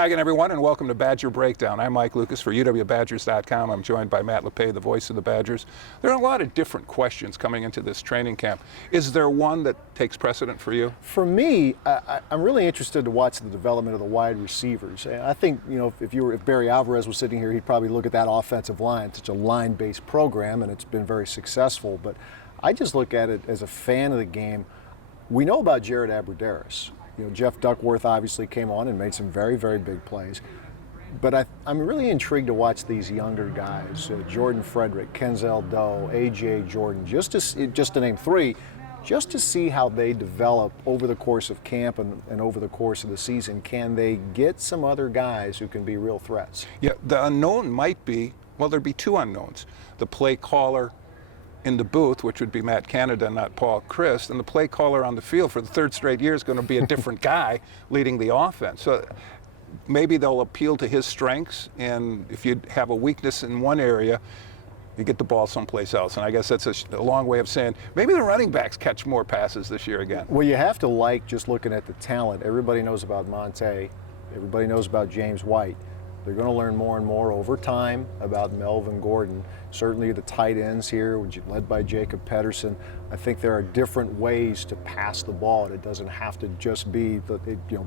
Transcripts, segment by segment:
Hi again, everyone, and welcome to Badger Breakdown. I'm Mike Lucas for UWBadgers.com. I'm joined by Matt Lepay, the voice of the Badgers. There are a lot of different questions coming into this training camp. Is there one that takes precedent for you? For me, I'm really interested to watch the development of the wide receivers. I think, if Barry Alvarez was sitting here, he'd probably look at that offensive line. It's such a line-based program, and it's been very successful. But I just look at it as a fan of the game. We know about Jared Abbrederis. Jeff Duckworth obviously came on and made some very, very big plays. But I'm really intrigued to watch these younger guys, Jordan Frederick, Kenzel Doe, A.J. Jordan, just to name three, just to see how they develop over the course of camp and over the course of the season. Can they get some other guys who can be real threats? Yeah, the unknown might be, well, there'd be two unknowns. The play caller in the booth, which would be Matt Canada, not Paul Christ, and the play caller on the field for the third straight year is going to be a different guy leading the offense. So maybe they'll appeal to his strengths, and if you have a weakness in one area, you get the ball someplace else. And I guess that's a long way of saying maybe the running backs catch more passes this year again. Well, you have to like just looking at the talent. Everybody knows about Montee. Everybody knows about James White. They're going to learn more and more over time about Melvin Gordon. Certainly the tight ends here, led by Jacob Pedersen. I think there are different ways to pass the ball. It doesn't have to just be,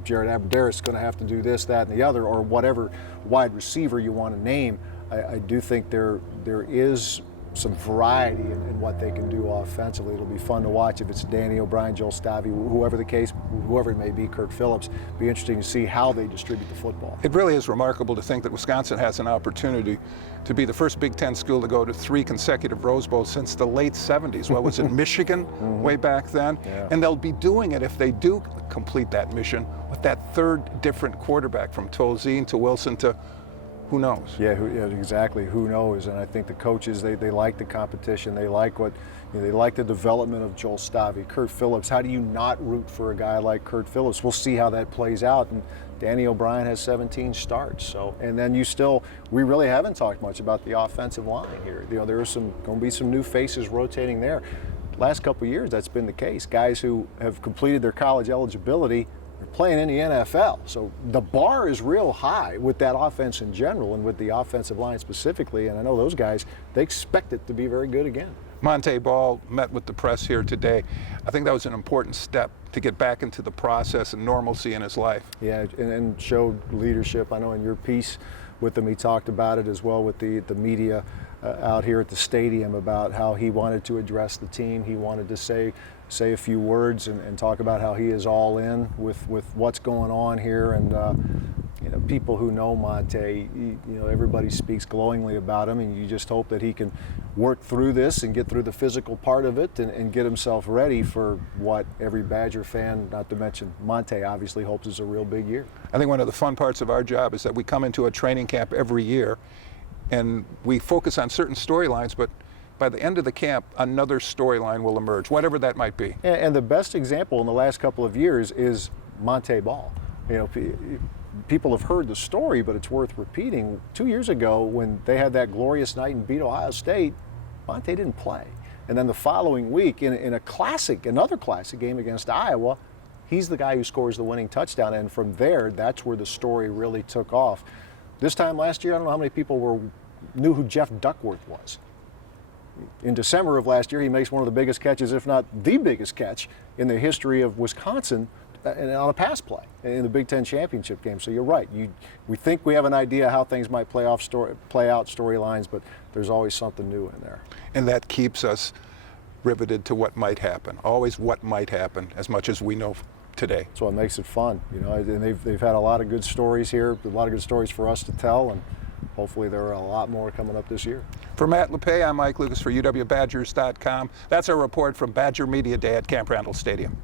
Jared Abbrederis is going to have to do this, that, and the other, or whatever wide receiver you want to name. I do think there is some variety in what they can do offensively. It'll be fun to watch if it's Danny O'Brien, Joel Stavey, whoever it may be, Kirk Phillips. Be interesting to see how they distribute the football. It really is remarkable to think that Wisconsin has an opportunity to be the first Big Ten school to go to 3 consecutive Rose Bowls since the late 70s. What was it, Michigan way back then? Yeah. And they'll be doing it if they do complete that mission with that third different quarterback, from Tolzien to Wilson to who knows? Yeah, exactly. Who knows? And I think the coaches, they like the competition. They like they like the development of Joel Stavey, Kurt Phillips. How do you not root for a guy like Kurt Phillips? We'll see how that plays out. And Danny O'Brien has 17 starts. So, and then we really haven't talked much about the offensive line here. There are going to be some new faces rotating there. Last couple of years, that's been the case. Guys who have completed their college eligibility playing in the NFL. So the bar is real high with that offense in general and with the offensive line specifically. And I know those guys, they expect it to be very good again. Montee Ball met with the press here today. I think that was an important step to get back into the process and normalcy in his life. Yeah, and showed leadership. I know in your piece with him, he talked about it as well with the media out here at the stadium about how he wanted to address the team. He wanted to say a few words and talk about how he is all in with what's going on here. And people who know Montee, everybody speaks glowingly about him, and you just hope that he can work through this and get through the physical part of it and get himself ready for what every Badger fan, not to mention Montee, obviously hopes is a real big year. I think one of the fun parts of our job is that we come into a training camp every year and we focus on certain storylines, but by the end of the camp, another storyline will emerge, whatever that might be. And the best example in the last couple of years is Montee Ball. People have heard the story, but it's worth repeating. 2 years ago, when they had that glorious night and beat Ohio State, Montee didn't play. And then the following week, in another classic game against Iowa, he's the guy who scores the winning touchdown. And from there, that's where the story really took off. This time last year, I don't know how many people knew who Jeff Duckworth was. In December of last year, he makes one of the biggest catches, if not the biggest catch, in the history of Wisconsin on a pass play in the Big Ten championship game. So you're right. We think we have an idea how things might play out storylines, but there's always something new in there. And that keeps us riveted to what might happen. Always what might happen, as much as we know today. That's what makes it fun. And they've had a lot of good stories here, a lot of good stories for us to tell, and hopefully there are a lot more coming up this year. For Matt Lepay, I'm Mike Lucas for UWBadgers.com. That's our report from Badger Media Day at Camp Randall Stadium.